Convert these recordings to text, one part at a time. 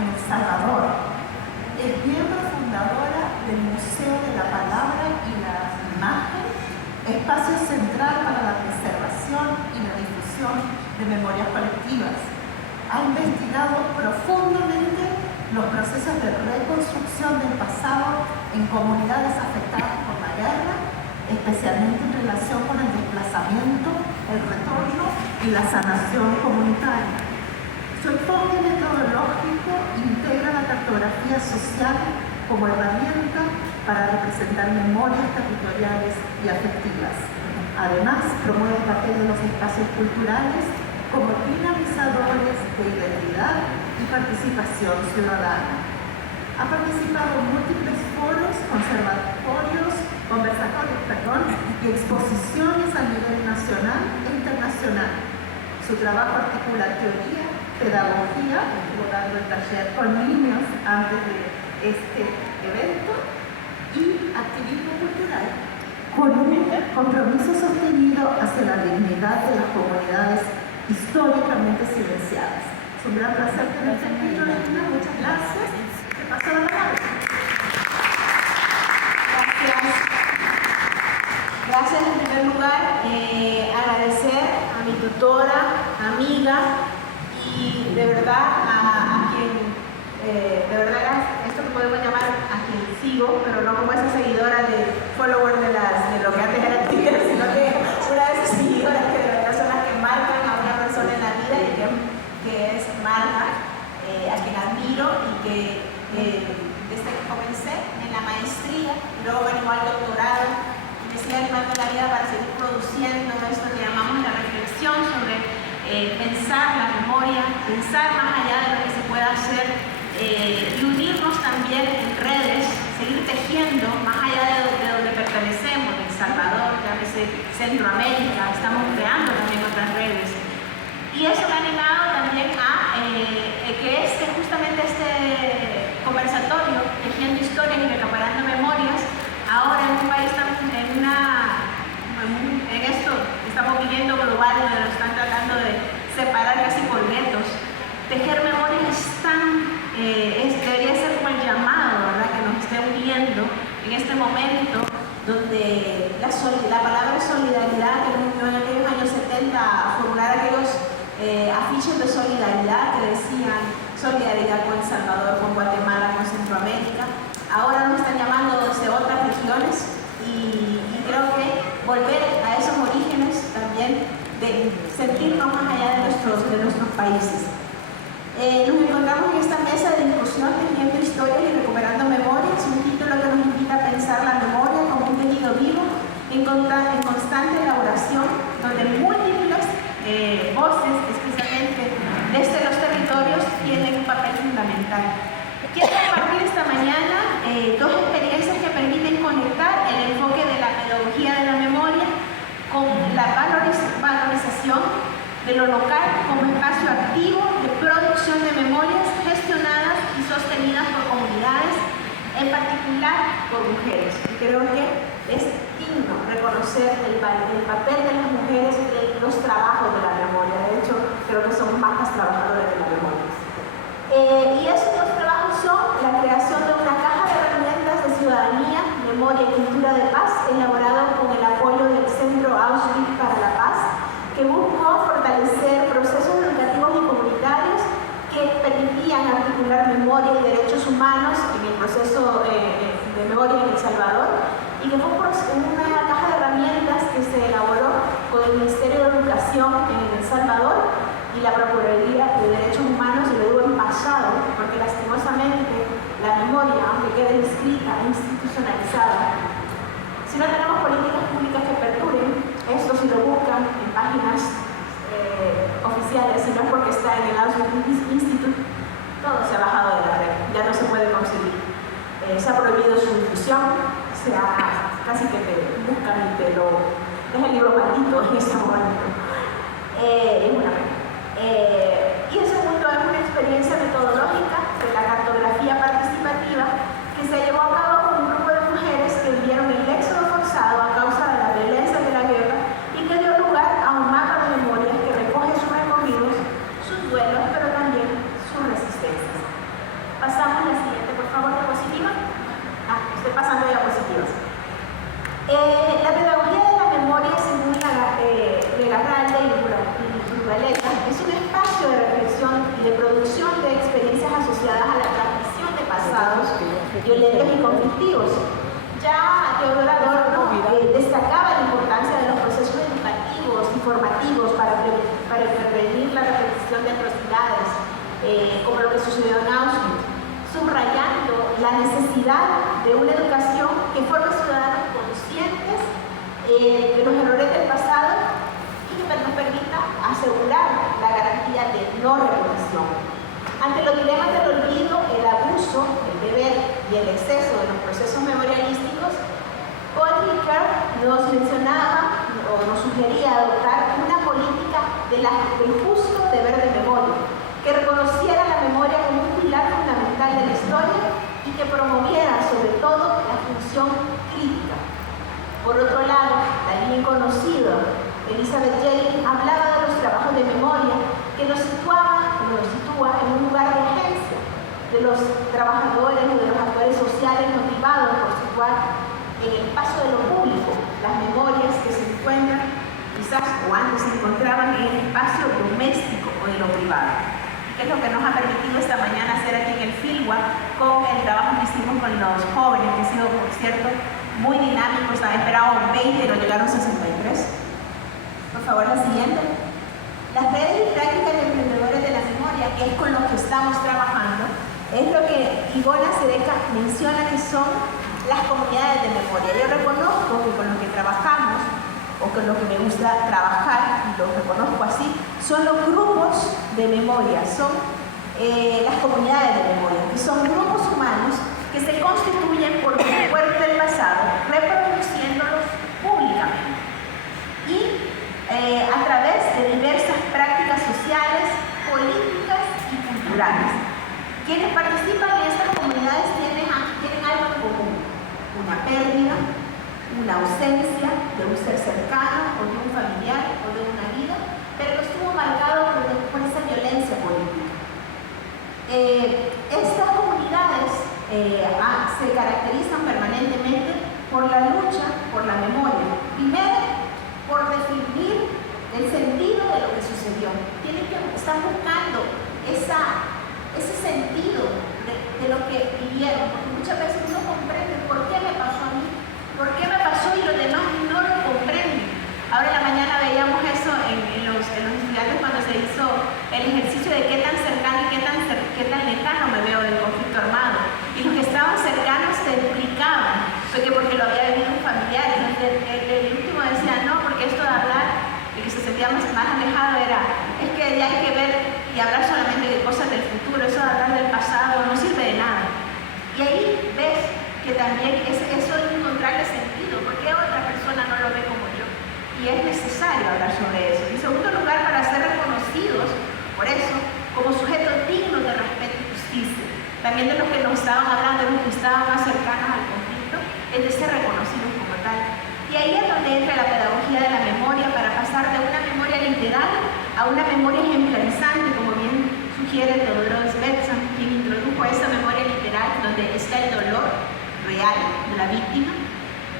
en El Salvador. Es miembro fundadora del Museo de la Palabra y la Imagen, espacio central para la preservación y la difusión de memorias colectivas. Ha investigado profundamente los procesos de reconstrucción del pasado en comunidades afectadas por la guerra, especialmente en relación con el desplazamiento, el retorno y la sanación comunitaria. Su enfoque metodológico integra la cartografía social como herramienta para representar memorias territoriales y afectivas. Además, promueve el papel de los espacios culturales como dinamizadores de identidad y participación ciudadana. Ha participado en múltiples foros, conversatorios y exposiciones a nivel nacional e internacional. Su trabajo articula teoría, pedagogía, estuvo dando el taller con niños antes de este evento, y activismo cultural, con un compromiso sostenido hacia la dignidad de las comunidades históricamente silenciadas. Es un gran placer tenerte aquí, Lorena. Muchas gracias. Te paso la palabra. Gracias en primer lugar, agradecer a mi tutora, amiga y de verdad a quien, de verdad esto que podemos llamar a quien sigo, pero no como esa seguidora de follower de lo que antes era Twitter, sino que una de esas seguidoras que de verdad son las que marcan a una persona en la vida y que es Marta, a quien admiro y que desde que comencé en la maestría, luego me animó al doctorado, me sigue animando la vida para seguir produciendo esto que llamamos la reflexión sobre pensar la memoria, pensar más allá de lo que se pueda hacer y unirnos también en redes, seguir tejiendo más allá de donde pertenecemos, El Salvador, llámese Centroamérica, estamos creando también otras redes. Y eso me ha animado también a que justamente este conversatorio, tejiendo historias y recuperando memorias, ahora en un país en esto estamos viviendo global, donde nos están tratando de separar casi por guetos. Tejer memorias debería ser como el llamado, ¿verdad?, que nos esté uniendo en este momento donde la palabra solidaridad que nos unió en aquellos años 70 a formular aquellos afiches de solidaridad que decían solidaridad con El Salvador, con Guatemala, con Centroamérica. Ahora nos están llamando desde otras regiones y creo que volver a esos orígenes también de sentirnos más allá de nuestros países. Nos encontramos en esta mesa de discusión tejiendo historias y recuperando memorias, un título que nos invita a pensar la memoria como un tejido vivo en constante elaboración, donde múltiples voces, especialmente desde los territorios, tienen un papel fundamental. Quiero compartir esta mañana dos experiencias que permiten conectar el enfoque de la pedagogía de la memoria con la valorización de lo local como espacio activo de producción de memorias gestionadas y sostenidas por comunidades, en particular por mujeres. Y creo que es digno reconocer el papel de las mujeres en los trabajos de la memoria. De hecho, creo que somos más las trabajadoras de la memoria. Y esos dos trabajos son la creación de una caja de herramientas de ciudadanía, memoria y cultura de paz, elaborado con el apoyo del Centro Auschwitz para la Paz, que buscó fortalecer procesos educativos y comunitarios que permitían articular memoria y derechos humanos en el proceso de memoria en El Salvador, y que fue una caja de herramientas que se elaboró con el Ministerio de Educación en El Salvador y la Procuraduría de Derechos Humanos de Luego en pasado, porque lastimosamente la memoria, aunque quede inscrita e institucionalizada, si no tenemos políticas públicas que perduren, esto si lo buscan en páginas oficiales, si no es porque está en el Auschwitz Institute, todo se ha bajado de la red, ya no se puede conseguir. Se ha prohibido su difusión, casi que te buscan y te lo... es el libro maldito en este momento. Es una pena. Y el segundo es una experiencia metodológica de la cartografía participativa que se llevó a cabo con un grupo de mujeres que vivieron el éxodo forzado a causa de la violencia de la guerra y que dio lugar a un mapa de memorias que recoge sus recorridos, sus duelos, pero también sus resistencias. pasados violentos y conflictivos. Ya Teodoro Adorno destacaba la importancia de los procesos educativos y formativos para prevenir la repetición de atrocidades, como lo que sucedió en Auschwitz, subrayando la necesidad de una educación que forme ciudadanos conscientes de los errores del pasado y que nos permita asegurar la garantía de no repetición. Ante los dilemas del olvido, el abuso, el deber y el exceso de los procesos memorialísticos, Paul Ricoeur nos mencionaba o nos sugería adoptar una política del justo deber de memoria, que reconociera la memoria como un pilar fundamental de la historia y que promoviera sobre todo la función crítica. Por otro lado, la bien conocida Elizabeth Jelly hablaba de los trabajos de memoria que nos sitúa en un lugar de agencia de los trabajadores o de los actores sociales motivados por situar en el paso de lo público las memorias que se encuentran quizás o antes se encontraban en el espacio doméstico o de lo privado, que es lo que nos ha permitido esta mañana hacer aquí en el FILWA con el trabajo que hicimos con los jóvenes, que ha sido, por cierto, muy dinámico. Esperábamos 20 y nos llegaron 63. Por favor, la siguiente. Las redes y prácticas de emprendedores de la memoria, que es con lo que estamos trabajando, es lo que Ivona Sedeca menciona que son las comunidades de memoria. Yo reconozco que con lo que trabajamos, o con lo que me gusta trabajar, y lo reconozco así, son los grupos de memoria, son las comunidades de memoria, que son grupos humanos que se constituyen por recuerdos del pasado, reproduciéndolos públicamente. Y a través de diversas prácticas sociales, políticas y culturales. Quienes participan en estas comunidades tienen algo en común: una pérdida, una ausencia de un ser cercano o de un familiar o de una vida, pero que estuvo marcado por esa violencia política. Estas comunidades se caracterizan permanentemente por la lucha por la memoria. Primero, por definir el sentido de lo que sucedió. Están buscando ese sentido de lo que vivieron, porque muchas veces uno comprende por qué me pasó a mí, por qué me pasó y los demás no lo comprenden. Ahora en la mañana veíamos eso en los estudiantes cuando se hizo el ejercicio de qué tan cercano y qué tan lejano me veo del conflicto armado. Y los que estaban cercanos se explicaban, porque lo había vivido un familiar. El último decía, no, porque esto de hablar y que se sentía más alejado es que ya hay que ver y hablar solamente de cosas del futuro, eso de hablar del pasado no sirve de nada. Y ahí ves que también eso es encontrarle sentido, porque otra persona no lo ve como yo. Y es necesario hablar sobre eso. En segundo lugar, para ser reconocidos, por eso, como sujetos dignos de respeto y justicia. También de los que nos estaban hablando, de los que estaban más cercanos al conflicto, es de ser reconocidos como tal. Y ahí es donde entra la pedagogía de la memoria, para pasar de una memoria literal a una memoria ejemplarizante, como bien sugiere Teodoro Svensson, quien introdujo esa memoria literal donde está el dolor real de la víctima,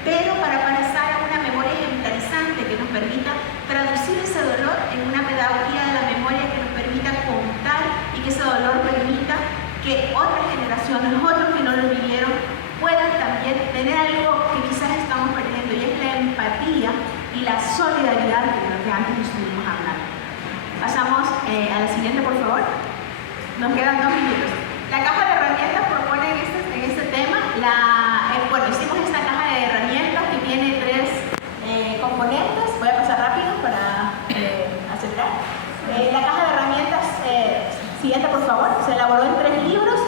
pero para pasar a una memoria ejemplarizante que nos permita traducir ese dolor en una pedagogía de la memoria que nos permita contar y que ese dolor permita que otras generaciones, otros que no lo vivieron, puedan también tener algo que quizás estamos perdiendo, y es la empatía y la solidaridad de lo que antes estuvimos hablando. Pasamos a la siguiente, por favor. Nos quedan 2 minutos. La caja de herramientas propone en este tema, hicimos esta caja de herramientas que tiene 3 componentes. Voy a pasar rápido para acelerar. La caja de herramientas, siguiente por favor, se elaboró en 3 libros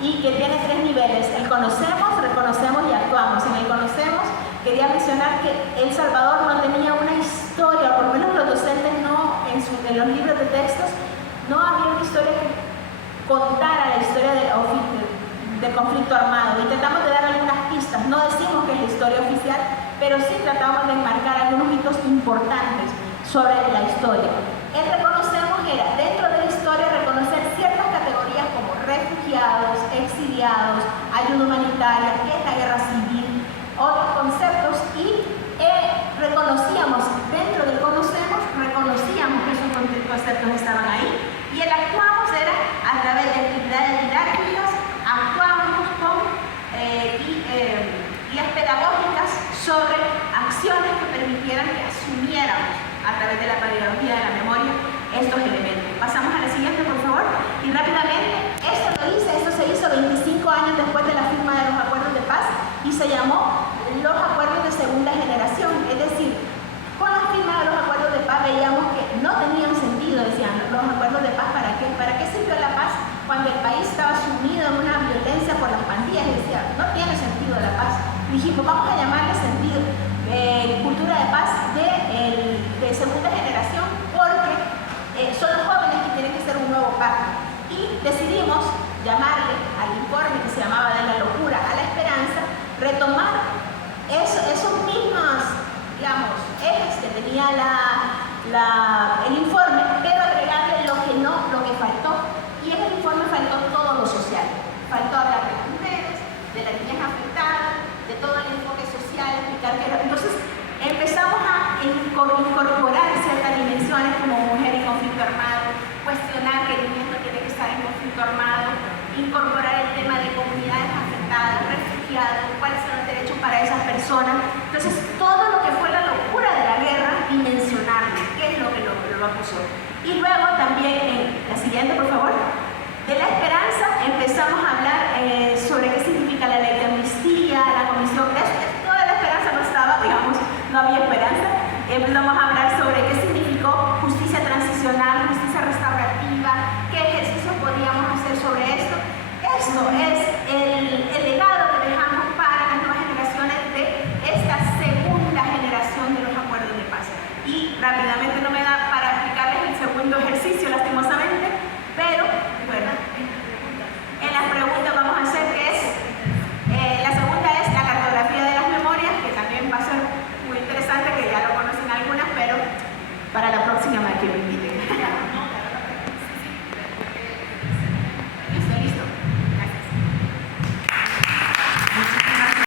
y que tiene 3 niveles: el conocemos, reconocemos y actuamos. En el conocemos, quería mencionar que El Salvador no tenía una historia, o por lo menos los docentes no, en los libros de textos, no había una historia que contara la historia del conflicto armado. Intentamos de dar algunas pistas, no decimos que es la historia oficial, pero sí tratamos de enmarcar algunos hitos importantes sobre la historia. El reconocemos era, dentro de la historia, reconocer ciertas categorías como refugiados, exiliados, ayuda humanitaria, qué es la guerra civil, otros conceptos, y reconocíamos, dentro del conocemos, reconocíamos que esos conceptos estaban ahí, y el actuamos era a través de actividades didácticas, actuábamos se llamó los acuerdos de segunda generación, es decir, con la firma de los acuerdos de paz veíamos que no tenían sentido, decían los acuerdos de paz, ¿para qué sirvió la paz cuando el país estaba sumido en una violencia por las pandillas? Y decía, no tiene sentido la paz. Dijimos, vamos a llamarle sentido, cultura de paz de segunda generación, porque son los jóvenes que tienen que ser un nuevo pacto. Y decidimos llamarle al informe que se llamaba De la locura a la esperanza, retomar esos mismos, digamos, ejes que tenía el informe, pero agregarle lo que faltó. Y en el informe faltó todo lo social. Faltó hablar de las mujeres, de las niñas afectadas, de todo el enfoque social, explicar que era. Entonces empezamos a incorporar ciertas dimensiones como mujer en conflicto armado, cuestionar que el niño no tiene que estar en conflicto armado, incorporar el tema de comunidades afectadas, refugiados, cuáles son los derechos para esas personas. Entonces, todo lo que fue la locura de la guerra, dimensionarlo, qué es lo que lo acusó. Y luego también, la siguiente, por favor, de la esperanza empezamos a hablar sobre qué significa la ley de amnistía, la comisión. Toda la esperanza no estaba, digamos, no había esperanza. Empezamos a hablar sobre qué significó justicia transicional, justicia restaurativa, qué ejercicios podíamos hacer sobre esto. Esto es el legado que dejamos para las nuevas generaciones de esta segunda generación de los acuerdos de paz. Y rápidamente no me da para explicarles el segundo ejercicio,